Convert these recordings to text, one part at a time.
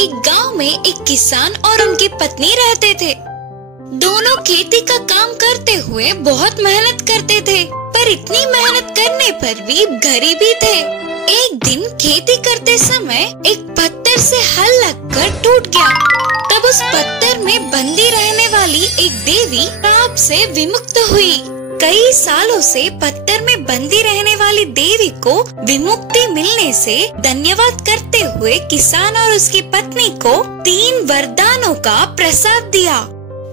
एक गांव में एक किसान और उनकी पत्नी रहते थे। दोनों खेती का काम करते हुए बहुत मेहनत करते थे, पर इतनी मेहनत करने पर भी गरीबी थे। एक दिन खेती करते समय एक पत्थर से हल लगकर टूट गया। तब उस पत्थर में बंदी रहने वाली एक देवी पाप से विमुक्त हुई। कई सालों से पत्थर में बंदी रहने वाली देवी को विमुक्ति मिलने से धन्यवाद करते हुए किसान और उसकी पत्नी को 3 वरदानों का प्रसाद दिया।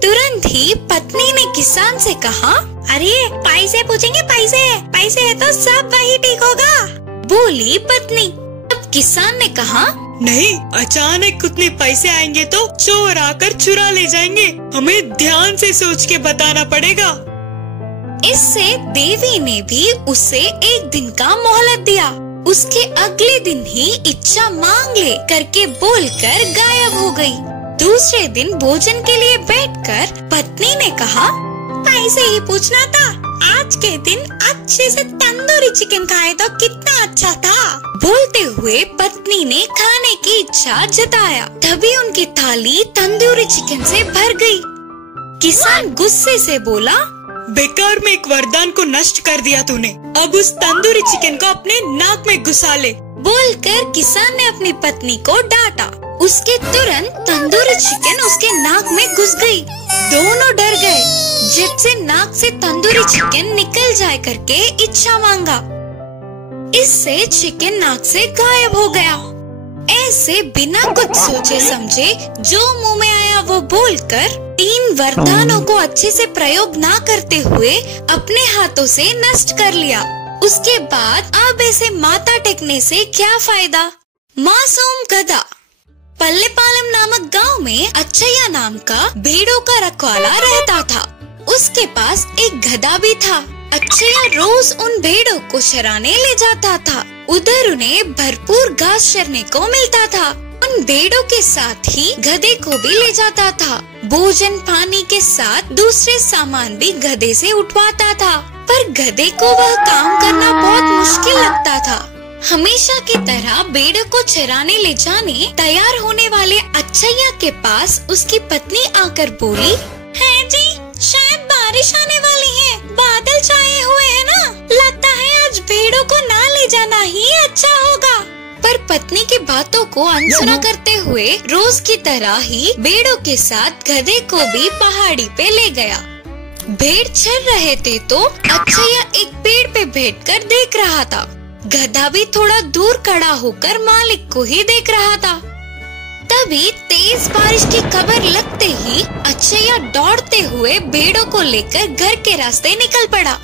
तुरंत ही पत्नी ने किसान से कहा, अरे पैसे पूछेंगे, पैसे है तो सब वही ठीक होगा, बोली पत्नी। तब किसान ने कहा, नहीं, अचानक उतने पैसे आएंगे तो चोर आकर चुरा ले जाएंगे, हमें ध्यान से सोच के बताना पड़ेगा। इससे देवी ने भी उसे एक दिन का मोहलत दिया। उसके अगले दिन ही इच्छा मांग ले करके बोलकर गायब हो गई। दूसरे दिन भोजन के लिए बैठकर पत्नी ने कहा, पैसे ही पूछना था, आज के दिन अच्छे से तंदूरी चिकन खाए तो कितना अच्छा था। बोलते हुए पत्नी ने खाने की इच्छा जताया। तभी उनकी थाली तंदूरी चिकन से भर गई। किसान गुस्से से बोला, बेकार में एक वरदान को नष्ट कर दिया तूने, अब उस तंदूरी चिकन को अपने नाक में घुसा ले। बोलकर किसान ने अपनी पत्नी को डांटा। उसके तुरंत तंदूरी चिकन उसके नाक में घुस गई। दोनों डर गए। जब से नाक से तंदूरी चिकन निकल जाए करके इच्छा मांगा। इससे चिकन नाक से गायब हो गया। ऐसे बिना कुछ सोचे समझे जो मुंह में आया वो बोलकर 3 वरदानों को अच्छे से प्रयोग ना करते हुए अपने हाथों से नष्ट कर लिया। उसके बाद अब ऐसे माथा टेकने से क्या फायदा। मासूम गधा। पल्लेपालम नामक गांव में अच्चैया नाम का भेड़ों का रखवाला रहता था। उसके पास एक गधा भी था। अच्चैया रोज उन भेड़ों को चराने ले जाता था। उधर उन्हें भरपूर घास चरने को मिलता था। उन भेड़ों के साथ ही गधे को भी ले जाता था। भोजन पानी के साथ दूसरे सामान भी गधे से उठवाता था, पर गधे को वह काम करना बहुत मुश्किल लगता था। हमेशा की तरह भेड़ों को चराने ले जाने तैयार होने वाले अच्चैया के पास उसकी पत्नी आकर बोली, है जी, शायद बारिश आने वाली है, बादल छाए हुए हैं ना, लगता है आज भेड़ों को ना ले जाना ही अच्छा होगा। पर पत्नी की बातों को अनसुना करते हुए रोज की तरह ही भेड़ों के साथ गधे को भी पहाड़ी पे ले गया। भेड़ चर रहे थे तो अच्चैया एक पेड़ पे बैठकर देख रहा था। गधा भी थोड़ा दूर खड़ा होकर मालिक को ही देख रहा था। तभी तेज बारिश की खबर लगते ही अच्चैया दौड़ते हुए भेड़ों को लेकर घर के रास्ते निकल पड़ा।